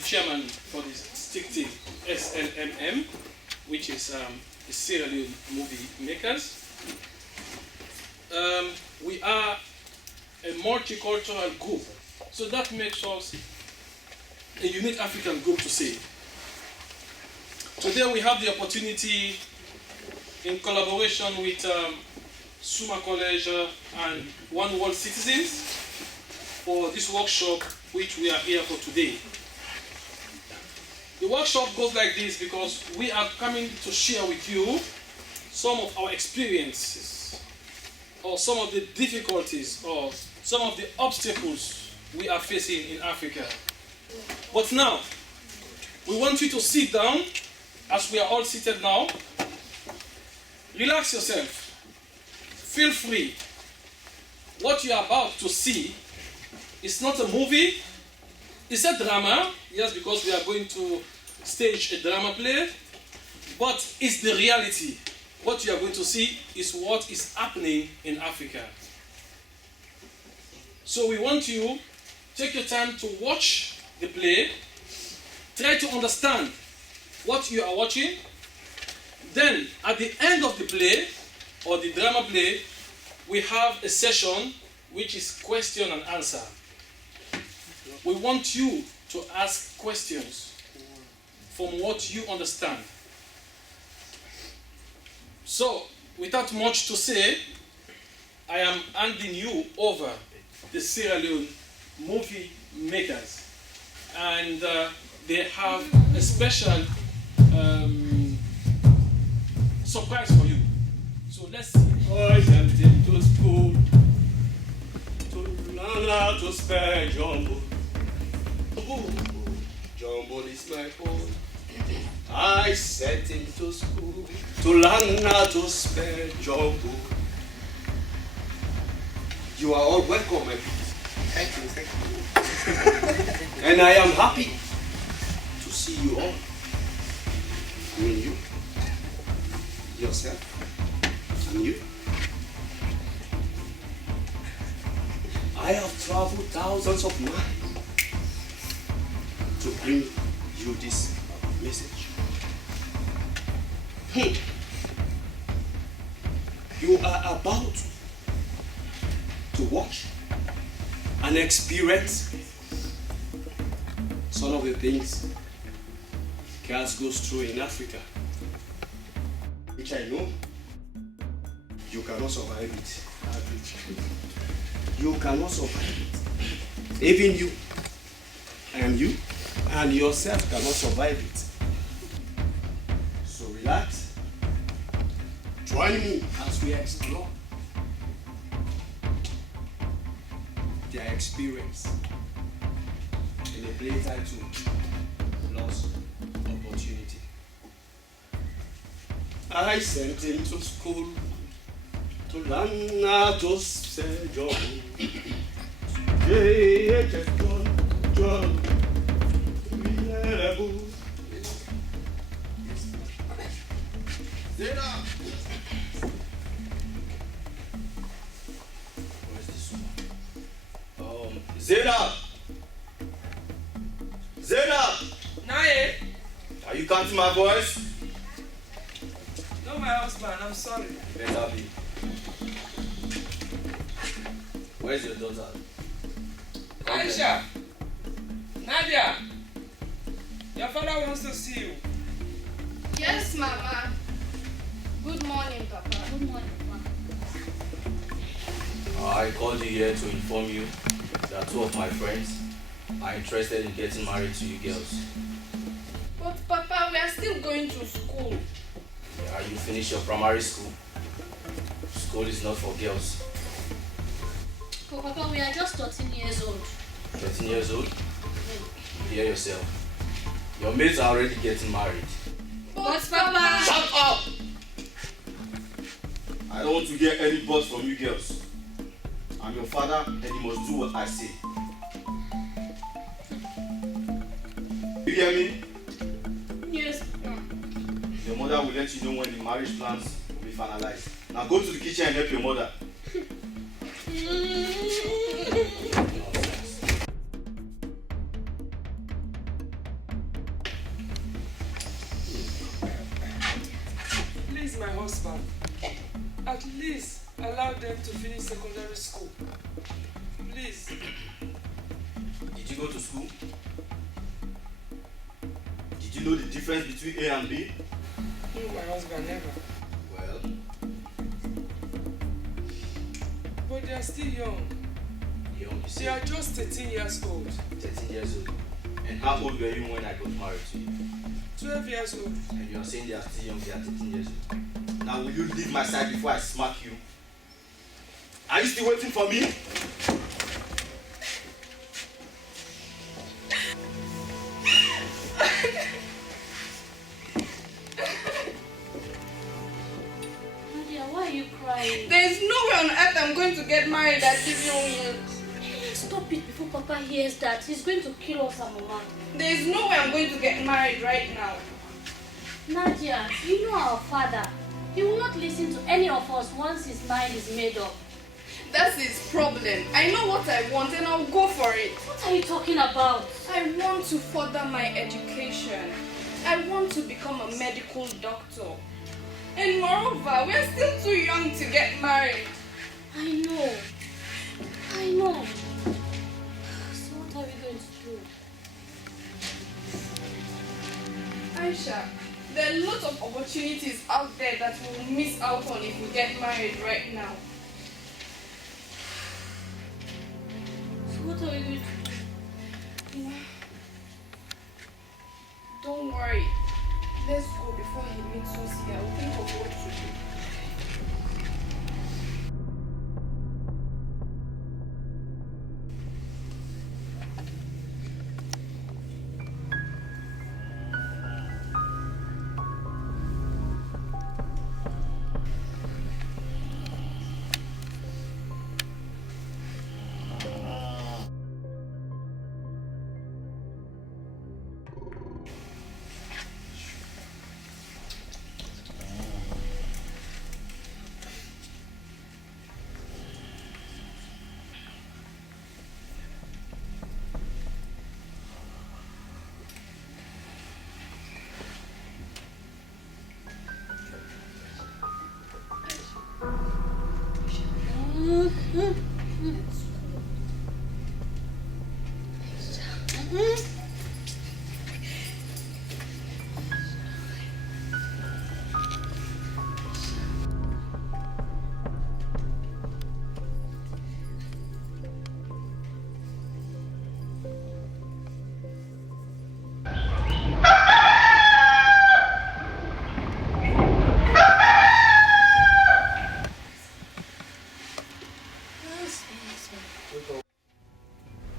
the chairman for the stick team, SLMM, which is the Sierra Leone movie makers. We are a multicultural group, so that makes us a unique African group to say. Today we have the opportunity, in collaboration with Summa College and One World Citizens, for this workshop which we are here for today. The workshop goes like this because we are coming to share with you some of our experiences, or some of the difficulties, or some of the obstacles we are facing in Africa. But now, we want you to sit down, as we are all seated now. Relax yourself. Feel free. What you are about to see is not a movie, it's a drama. Yes, because we are going to stage a drama play, but it's the reality. What you are going to see is what is happening in Africa. So we want you to take your time to watch the play, try to understand what you are watching. Then, at the end of the play, or the drama play, we have a session which is question and answer. We want you to ask questions from what you understand. So, without much to say, I am handing you over the Sierra Leone movie makers. And they have a special surprise for you. So let's see. I sent him to school to learn how to spell jumbo. Jumbo is my phone. I sent him to school to learn how to spell jumbo. You are all welcome, my people. Thank you. And I am happy to see you all. I mean you, yourself, and you. I have traveled thousands of miles to bring you this message. You are about to watch and experience some of the things girls goes through in Africa, which I know you cannot survive it. You cannot survive it. Even you, and you, and yourself cannot survive it. So relax. Join me as we explore their experience in a play titled Lost Opportunity. I sent him to school to learn how to say John. John. Zena! Where's this one? Zena! Zena! Nae? Are you counting my voice? No, my husband, I'm sorry. Better be. Where's your daughter? Aisha! Nadia! Your father wants to see you. Yes, Mama. Good morning, Papa. Good morning, Mama. I called you here to inform you that two of my friends are interested in getting married to you girls. But, Papa, we are still going to school. Yeah, you finish your primary school. School is not for girls. Oh, Papa, we are just 13 years old. 13 years old? You hear yourself. Your mates are already getting married. But, Papa... Shut up! I don't want to hear any but from you girls. I'm your father and you must do what I say. You hear me? Yes, Papa. Your mother will let you know when the marriage plans will be finalized. Now go to the kitchen and help your mother. At least allow them to finish secondary school. Please. Did you go to school? Did you know the difference between A and B? No, my husband, never. Well, But they are still young. young, you They say, are just 13 years old. 13 years old. And how old were you when I got married to you? 12 years old. And you are saying they are still young, they are 13 years old. Now will you leave my side before I smack you? Are you still waiting for me? Nadia, why are you crying? There is no way on earth I'm going to get married at this young age. Hey, stop it before Papa hears that. He's going to kill us and Mama. There is no way I'm going to get married right now. Nadia, you know our father. He will not listen to any of us once his mind is made up. That's his problem. I know what I want and I'll go for it. What are you talking about? I want to further my education. I want to become a medical doctor. And moreover, we're still too young to get married. I know. I know. So what are we going to do? Aisha, there are lots of opportunities out there that we'll miss out on if we get married right now. So what are we going to do? Don't worry. Let's go before he meets us here. We'll think of what to do.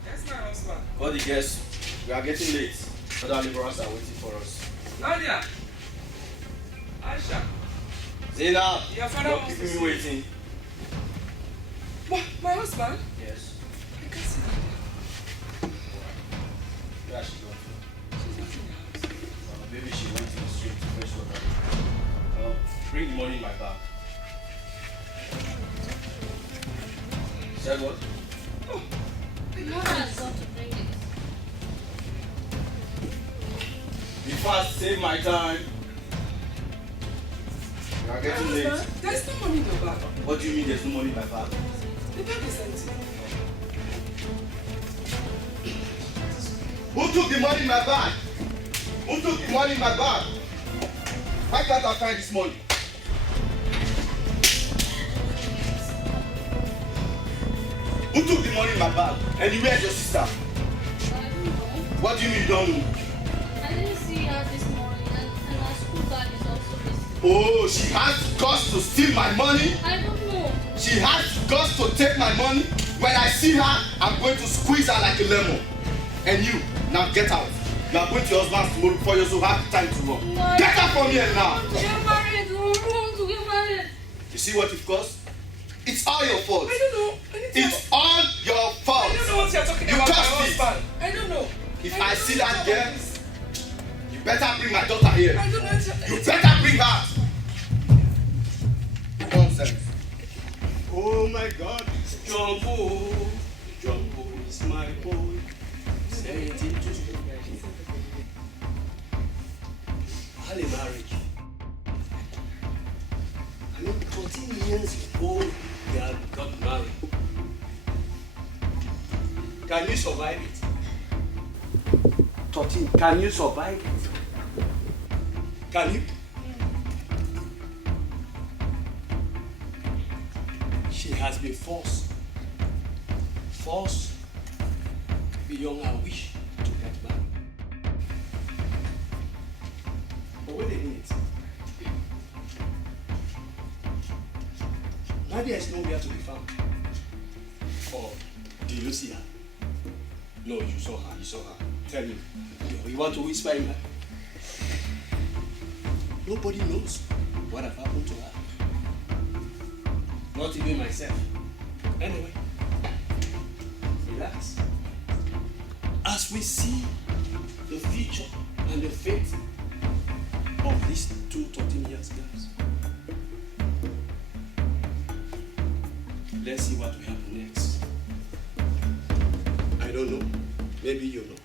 Yes, my husband. All the guests, we are getting late. Other laborers are waiting for us. Nadia. Aisha. Zainab, Your father you're wants to keeping see me waiting. What? My husband? Yes. I can't see Nadia. Where she gone? She's not in the house. Maybe she went to the street to fetch water. Bring the money in my bag. Said what? Mama has got to bring it. Be fast, save my time. We are getting late. There's no money in the bag. What do you mean there's no money in my bag? The bag is empty. Who took the money in my bag? Who took the money in my bag? Why can't I find this money? Who took the money in my bag? And where's your sister? I don't know. What do you mean you don't know? I didn't see her this morning and her school bag is also missing. Oh, she has guts to steal my money? I don't know. She has guts to take my money? When I see her, I'm going to squeeze her like a lemon. And you, now get out. You are going to your husband's tomorrow before you also have time to run. No, Get out from here now. Get married. We want to get married. You see what you've caused? It's all your fault. I don't know. It's all your fault. I don't know what you're talking You about, my caused it. husband. I don't know. If I I don't see know that what girl, it is. you better bring my daughter here. I don't know. You better bring her. Nonsense. Oh my God. Jumbo. Jumbo is my boy. Say it into early marriage. I mean, 14 years ago, they have got married. Can you survive it? 13, can you survive it? Can you? She has been forced beyond her wish to get married. But wait a minute. Nadia is nowhere to be found. Or did you see her? No, you saw her. Tell me. You want to whisper in her? Nobody knows what have happened to her. Not even myself. Anyway, relax. As we see the future and the fate of these 2 13 years girls, let's see what will happen next. I don't know. Maybe you know.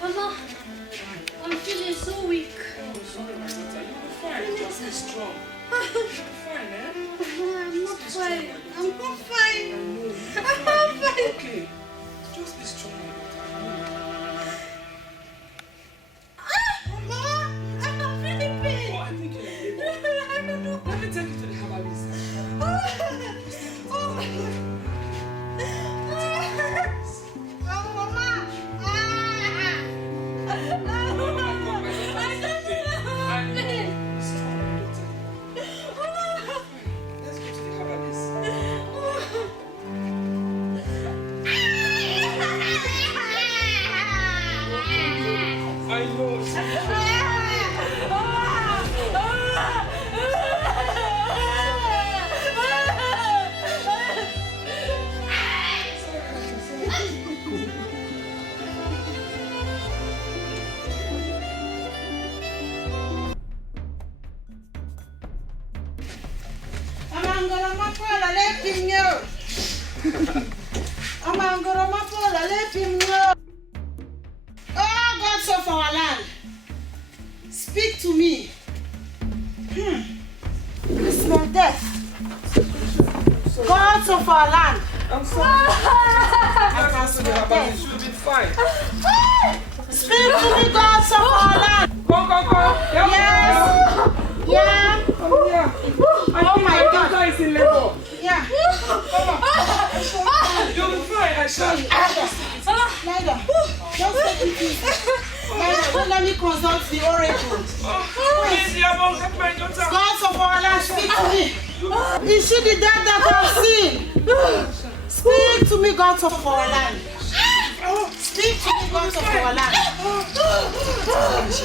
Mama, I'm feeling so weak. Oh, sorry, my daughter. You'll be fine. Just be strong. You'll be fine, eh? I'm not fine. I'm not fine. I know. You'll be I'm fine. not You'll be fine. okay. Just be strong, my daughter. I know. Mama, I'm not feeling pain. Oh, I think you're in labor. I don't know. Let me take you to the herbalist. Oh my God. Oh, Mama. Oh my God, my daughter is in pain. I know. Be strong, my daughter. Let's go to the herbalist. I know. Oh, gods of our land, speak to me. I smell death. Gods of our land, I'm sorry. I can To the smell herbalist. death. You'll be fine. Speak to me, gods of our land. Come. Yes. Yeah. Come here. Oh my Your God. daughter is in labor. Yeah. You'll be fine, Aisha. Neither. Just take it easy. Neither. Don't let me consult the oracle. Please, Yabo, help my daughter. Gods of our land, speak to me. Is she the dead that I've seen? Speak to me, gods of our land. Speak to me, gods of our land.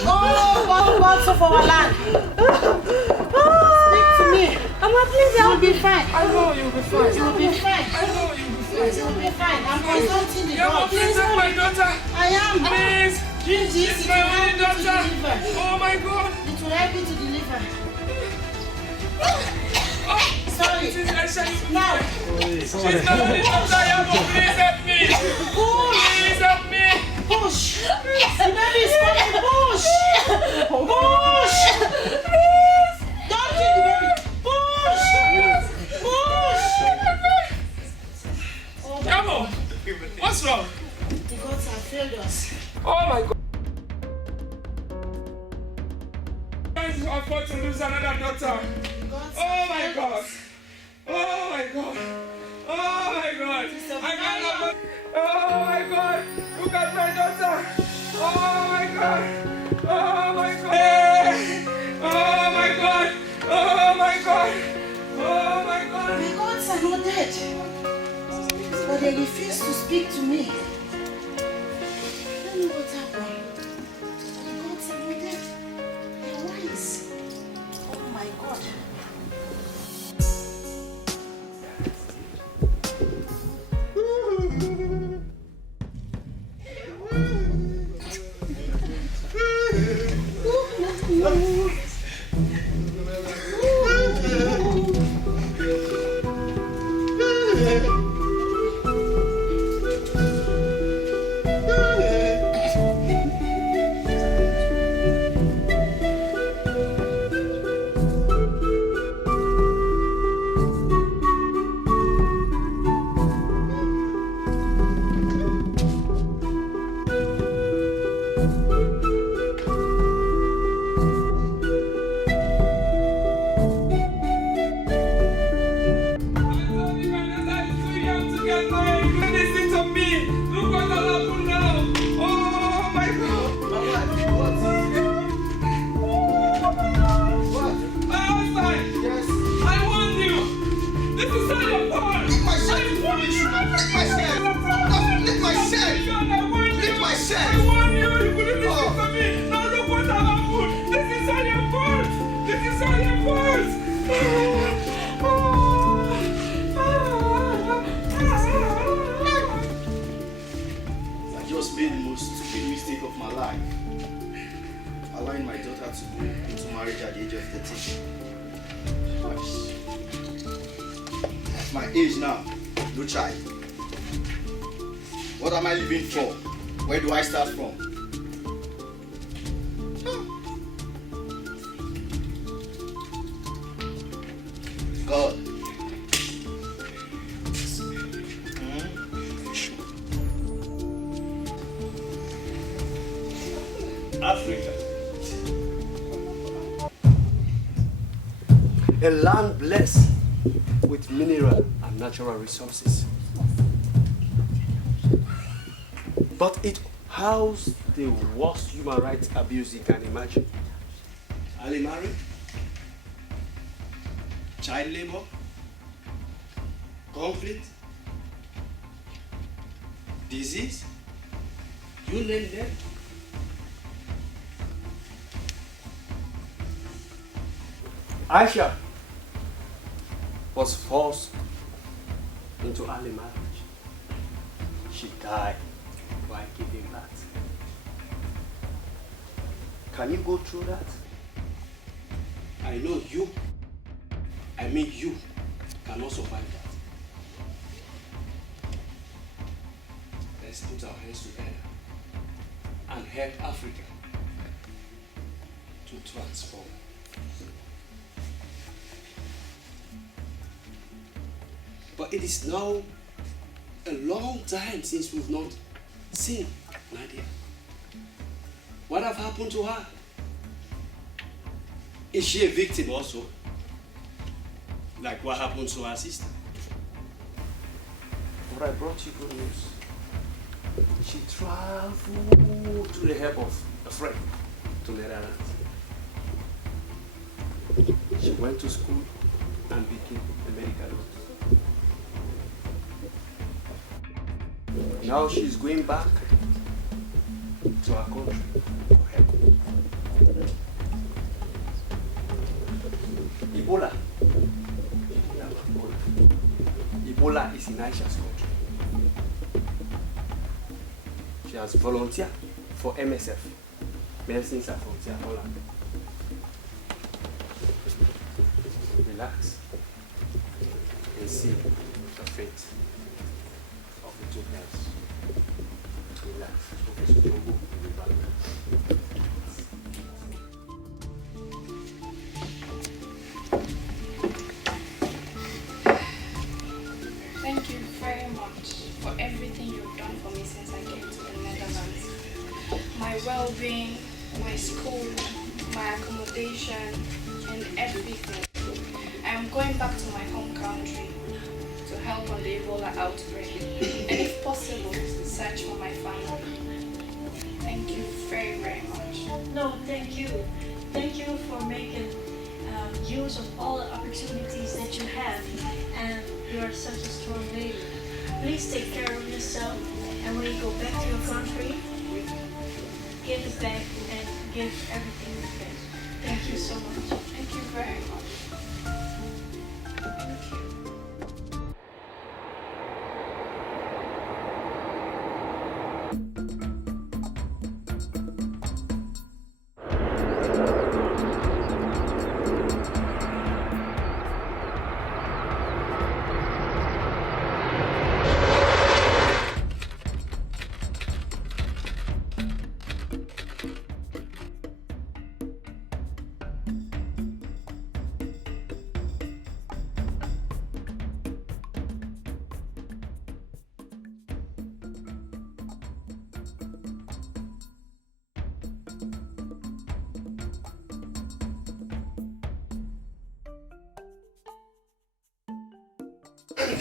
Oh, gods of our land. Speak to me. You'll be fine. I know you'll be fine. You'll be fine. I know you'll be fine. You'll be fine. I'm consulting the Yabo, gods. please help my daughter. I am. Please. Drink this. It's It my will help only you to daughter. deliver. Oh my God. It will help you to deliver. Oh, Sorry. this is Aisha. Now. She's my only daughter, Yabo. Please help me. Please help me. Push! The baby is coming! Push! Push! Please! Don't kill the baby! Push! Push! Yabo, what's wrong? The gods have failed us. Oh my God. It's our fault to lose another daughter. The gods Oh have my failed God. us. Oh my God. Oh my God. I cannot. Oh my God. Look at my daughter. Oh my God. Oh my God. Hey. Oh my God. Oh my God. Oh my God. The gods are not dead, but they refuse to speak to me. Tell me what happened. The gods are not dead. They're wise. Oh my God. allowing my daughter to go into marriage at the age of 13. At my age now, no child. What am I living for? Where do I start from? God. Africa. A land blessed with mineral and natural resources. But it housed the worst human rights abuse you can imagine. Early marriage, child labor, conflict, disease, you name them. Aisha was forced into early marriage. She died while giving birth. Can you go through that? I know you, you cannot survive that. Let's put our hands together and help Africa to transform. But it is now a long time since we've not seen Nadia. What have happened to her? Is she a victim also? Like what happened to her sister? But I brought you good news. She traveled to the help of a friend to Netherlands. She went to school and became a medical nurse. Now she's going back to her country to help. Ebola. Ebola is in Aisha's country. She has volunteered for MSF, Medicines Sans Frontières Holland. Relax and see the fate of the two girls. Relax. Professor Jumbo will be back. Thank you very much for everything you've done for me since I came to the Netherlands. My well-being, my school, my accommodation, and everything. I am going back to my home country to help on the Ebola outbreak, and if possible, search for my family. Thank you very, very much. No, thank you. Thank you for making use of all the opportunities that you have, and you are such a strong lady. Please take care of yourself, and when you go back to your country, give it back and give everything back. Thank you so much. Thank you very much. Thank you.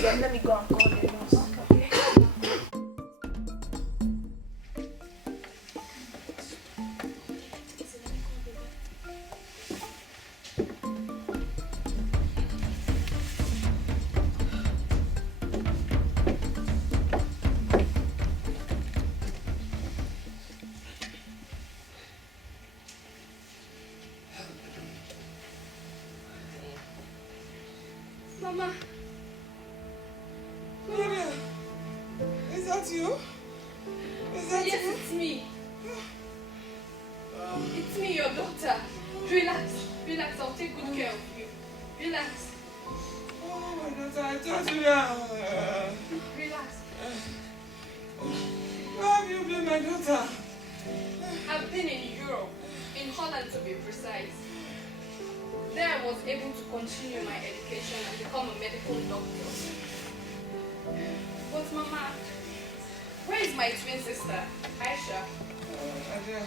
Let me go and call the nurse. Okay. Mama. Nadia, is that you? Is that Yes, you? it's me. It's It's me, your daughter. Relax, relax, I'll take good care of you. Relax. Oh, my daughter, I told you that. Relax. Where have you been, my daughter? I've been in Europe, in Holland to be precise. There I was able to continue my education and become a medical doctor. But Mama, where is my twin sister, Aisha? Aisha,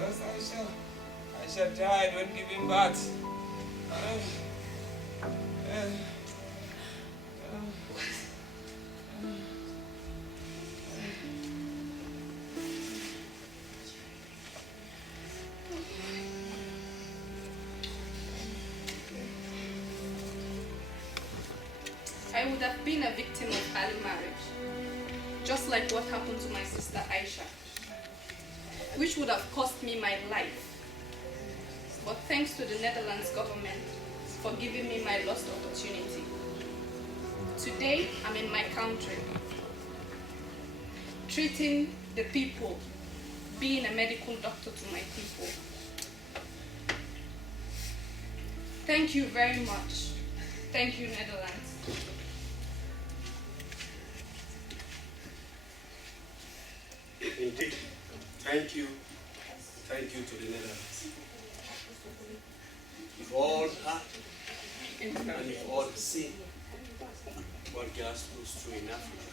lost Aisha. Aisha died when giving birth. I would have been a victim of early marriage, just like what happened to my sister Aisha, which would have cost me my life. But thanks to the Netherlands government for giving me my lost opportunity. Today, I'm in my country, treating the people, being a medical doctor to my people. Thank you very much. Thank you, Netherlands. Indeed. Thank you. Thank you to the Netherlands. You've all heard and you've all seen what girls goes through in Africa.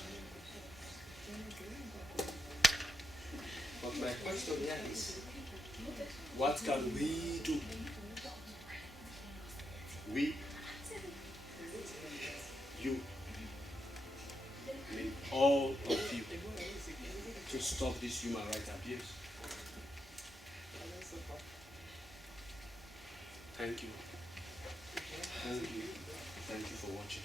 But my question here is, what can we do? We, you, I mean all of you, to stop this human rights abuse. Thank you. Thank you. Thank you for watching.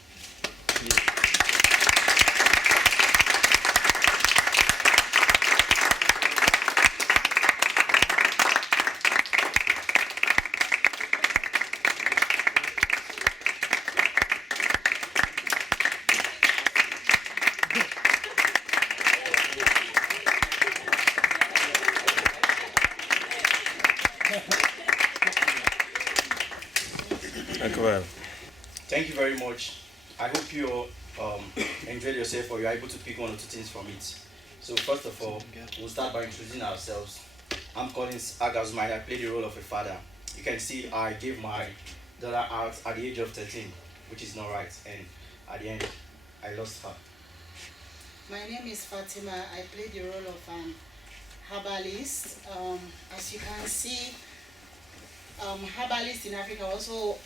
Thank you very much. I hope you enjoyed yourself or you're able to pick one or two things from it. So first of all, we'll start by introducing ourselves. I'm Collins Agazumai. I play the role of a father. You can see I gave my daughter out at the age of 13, which is not right. And at the end, I lost her. My name is Fatima. I play the role of herbalist. As you can see, herbalists in Africa also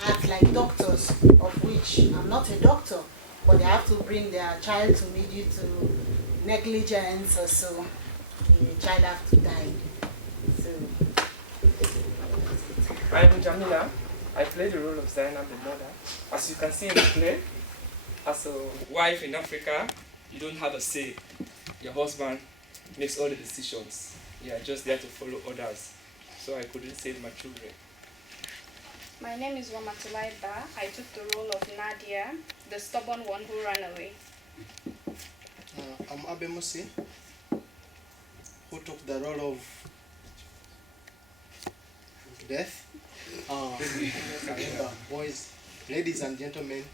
act like doctors, of which I'm not a doctor, but they have to bring their child to me due to negligence or so. The child has to die. So, I'm Jamila. I play the role of Zainab, the mother. As you can see in the play, as a wife in Africa, you don't have a say. Your husband makes all the decisions. You are just there to follow orders. So I couldn't save my children. My name is Wamatulai Ba. I took the role of Nadia, the stubborn one who ran away. I'm Abe Musi, who took the role of death. Remember, boys, ladies and gentlemen,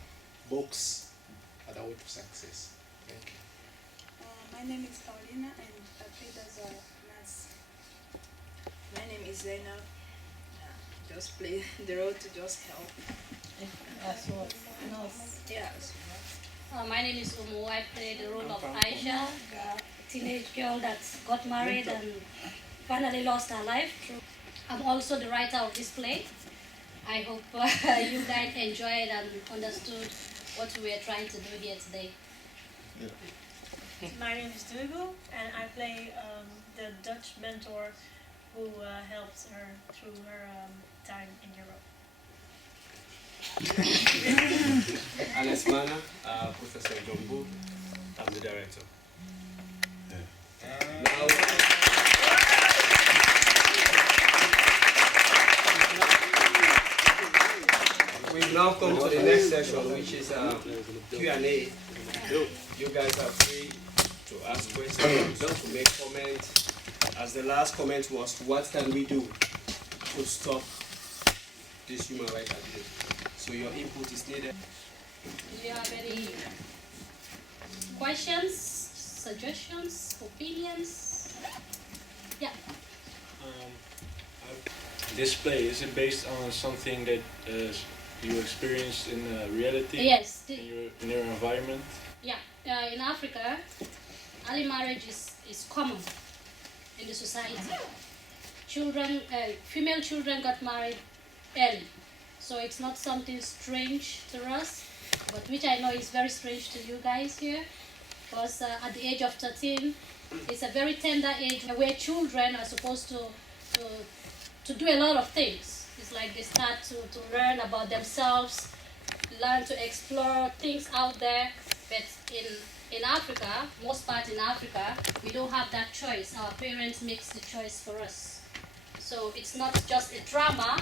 books are the way to success. Thank you. My name is Paulina and I played as a nurse. My name is Zainab. Just play the role to just help. as well. Yes. My name is Umu. I play the role of Aisha, a teenage girl that got married and finally lost her life. I'm also the writer of this play. I hope you guys enjoyed and understood what we are trying to do here today. My name is Duigo and I play the Dutch mentor who helped her through her time in Europe. Alex Mana, Professor Jumbo, I'm the director. Now, we've now come to the next section, which is Q&A. You guys are free to ask questions, to make comments, as the last comment was, what can we do to stop this human rights abuse? So your input is needed. Do you have any questions, suggestions, opinions? Yeah. This play, is it based on something that you experienced in reality? Yes. In your environment? Yeah. In Africa, early marriage is common in the society. Children, female children got married early. So it's not something strange to us, but which I know is very strange to you guys here. Because at the age of 13, it's a very tender age where children are supposed to do a lot of things. It's like they start to learn about themselves, learn to explore things out there. But in Africa, most part in Africa, we don't have that choice. Our parents make the choice for us. So it's not just a drama,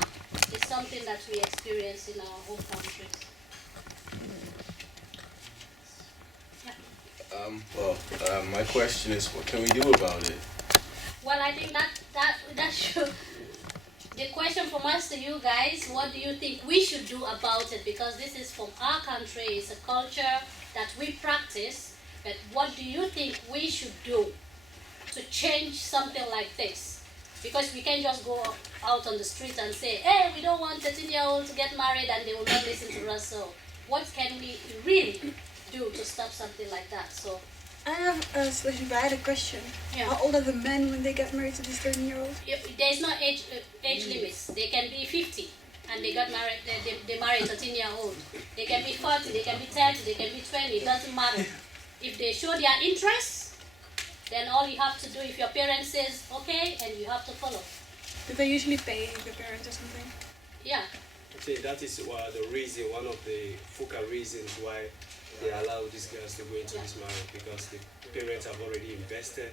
it's something that we experience in our home countries. My question is, what can we do about it? Well, I think that should. The question from us to you guys, what do you think we should do about it? Because this is from our country, it's a culture that we practice, but what do you think we should do to change something like this? Because we can't just go out on the street and say, hey, we don't want 13-year-olds to get married and they will not listen to us. So what can we really do to stop something like that? So I have a solution, but I had a question. Yeah. How old are the men when they get married to these 13-year-olds? There's no age limits. They can be 50 and they got married. They marry a 13-year-old. They can be 40. They can be 30. They can be 20. It doesn't matter. If they show their interest, then all you have to do, if your parents says okay, and you have to follow. Do they usually pay the parents or something? Yeah. Okay, that is the reason, one of the focal reasons why they allow these girls to go into this marriage, because the parents have already invested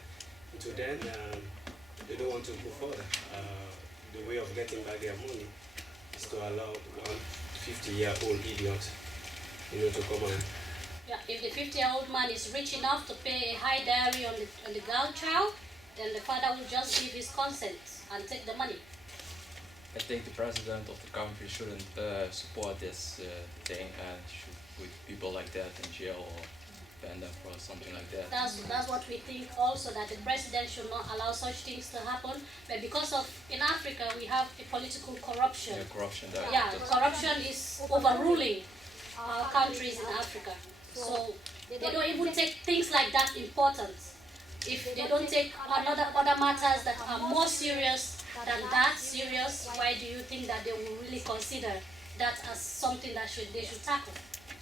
into them and they don't want to go further. The way of getting back their money is to allow one 50-year-old idiot, to come on. Yeah, if the 50-year-old man is rich enough to pay a high dowry on the girl child, then the father will just give his consent and take the money. I think the president of the country shouldn't support this thing and should put people like that in jail or ban them for something like that. That's what we think also, that the president should not allow such things to happen. But because of, in Africa, we have a political corruption. Yeah, corruption. Corruption is overruling our countries in Africa. So they don't even take things like that important. If they don't take other matters that are more serious than that serious, why do you think that they will really consider that as something that they should tackle?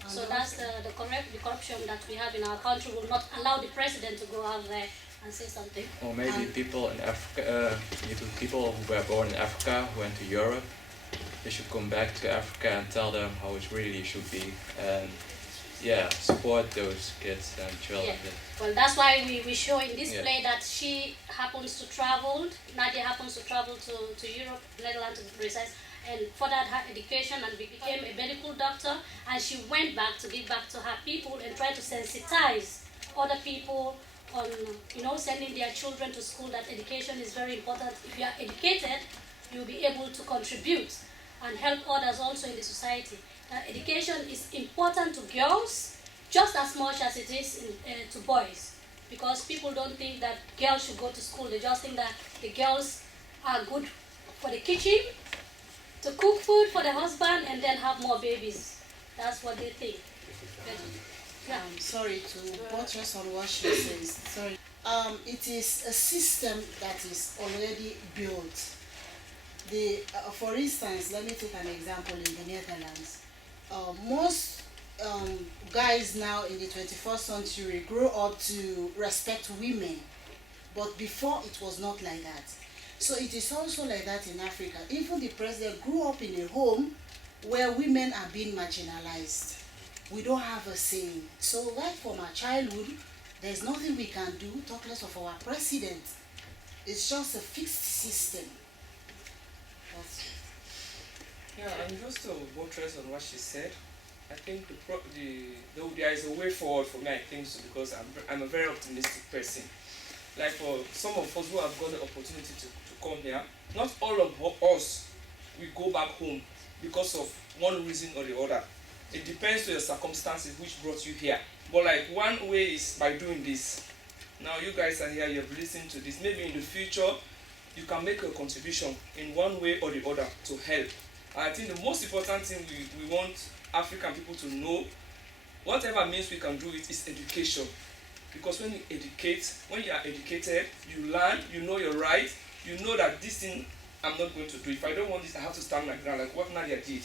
So that's the corruption that we have in our country will not allow the president to go out there and say something. Or maybe people in Africa, people who were born in Africa, who went to Europe, they should come back to Africa and tell them how it really should be. And yeah, support those kids and children. Yeah. Well, that's why we show in this play that she happens to travel, Nadia happens to travel to Europe, Netherlands to be precise, and furthered her education and became a medical doctor, and she went back to give back to her people and try to sensitize other people on, sending their children to school, that education is very important. If you are educated, you'll be able to contribute and help others also in the society. Education is important to girls just as much as it is to boys, because people don't think that girls should go to school. They just think that the girls are good for the kitchen, to cook food for the husband, and then have more babies. That's what they think. But, sorry to buttress on what she says. Sorry. It is a system that is already built. For instance, let me take an example in the Netherlands. Most guys now in the 21st century grow up to respect women, but before it was not like that. So it is also like that in Africa. Even the president grew up in a home where women are being marginalized. We don't have a say. So right from our childhood, there's nothing we can do, talk less of our president. It's just a fixed system. Yeah, and just to buttress on what she said, I think there is a way forward for me, I think so, because I'm a very optimistic person. like for some of us who have got the opportunity to come here, not all of us will go back home because of one reason or the other. It depends on your circumstances which brought you here. But like one way is by doing this. Now you guys are here, you have listened to this. Maybe in the future, you can make a contribution in one way or the other to help. And I think the most important thing we want African people to know, whatever means we can do it, is education. Because when you educate, when you are educated, you learn, you know your right, you know that this thing I'm not going to do. If I don't want this, I have to stand my ground, like what Nadia did.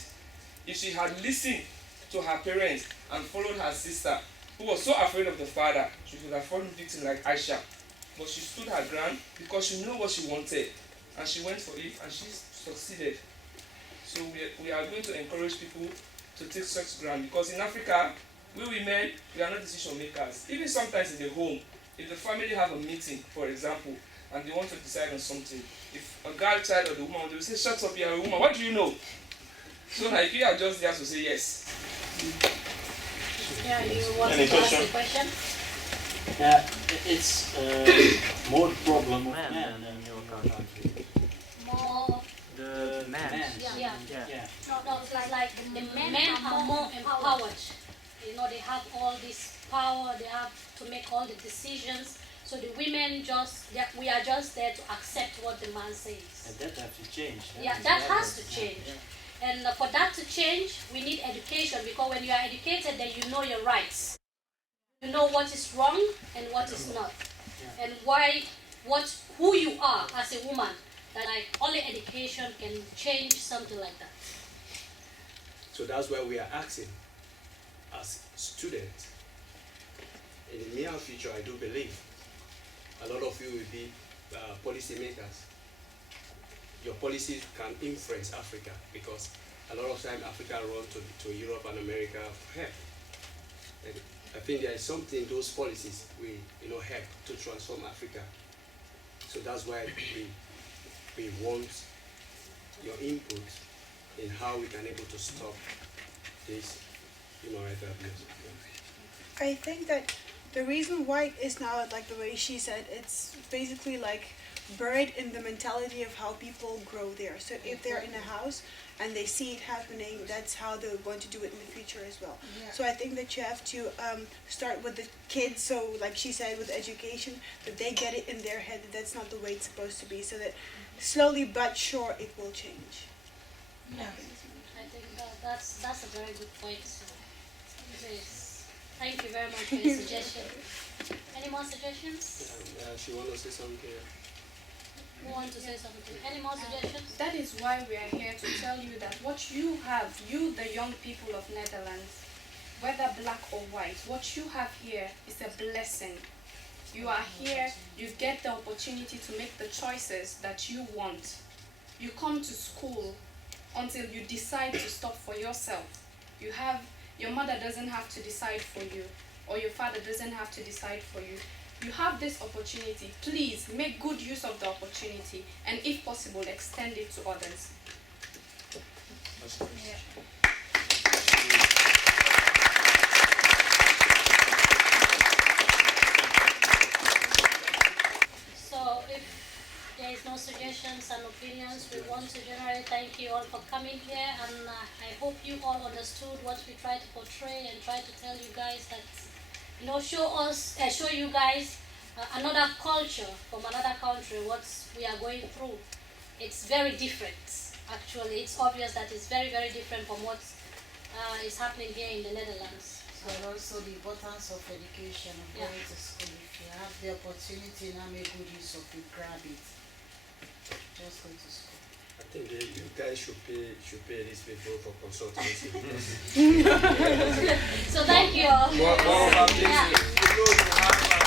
If she had listened to her parents and followed her sister, who was so afraid of the father, she would have fallen victim like Aisha. But she stood her ground because she knew what she wanted. And she went for it and she succeeded. So we are going to encourage people to take such ground, because in Africa, we women, we are not decision makers. Even sometimes in the home, if the family have a meeting, for example, and they want to decide on something, if a girl child or the woman, they will say, shut up, you're a woman, what do you know? So like you are just there to say yes. Yeah, you want to ask the question? Yeah, it's more problem of men in your country. More The men. Yeah. No, it's like the men are more empowered. You know, they have all this power, they have to make all the decisions. So the women we are just there to accept what the man says. And that has to change. That has to change. And for that to change, we need education, because when you are educated, then you know your rights. You know what is wrong and what is not. And who you are as a woman. That like only education can change something like that. So that's why we are asking, as students, in the near future, I do believe a lot of you will be policy makers. Your policies can influence Africa, because a lot of time Africa run to Europe and America for help. And I think there is something those policies will help to transform Africa. So that's why we want your input in how we can able to stop this human rights abuse. I think that the reason why it's now, like the way she said, it's basically like buried in the mentality of how people grow there. So if they're in a house and they see it happening, that's how they're going to do it in the future as well. Yeah. So I think that you have to start with the kids, so like she said, with education, that they get it in their head that that's not the way it's supposed to be, so that slowly but sure it will change. Yeah. I think that's a very good point. So, thank you very much for your suggestion. Any more suggestions? She wants to say something. Who want to say something? Any more suggestions? That is why we are here to tell you that what you have, you the young people of Netherlands, whether black or white, what you have here is a blessing. You are here, you get the opportunity to make the choices that you want. You come to school until you decide to stop for yourself. Your mother doesn't have to decide for you, or your father doesn't have to decide for you. You have this opportunity. Please make good use of the opportunity, and if possible, extend it to others. So if there is no suggestions and opinions, we want to generally thank you all for coming here, and I hope you all understood what we try to portray and try to tell you guys that, show you guys another culture from another country, what we are going through. It's very different, actually. It's obvious that it's very, very different from what is happening here in the Netherlands. And also the importance of education, of going to school. If you have the opportunity, now make good use of it, grab it. Just go to school. I think you guys should pay these people for consultancy. So thank you all. More about this. You know you have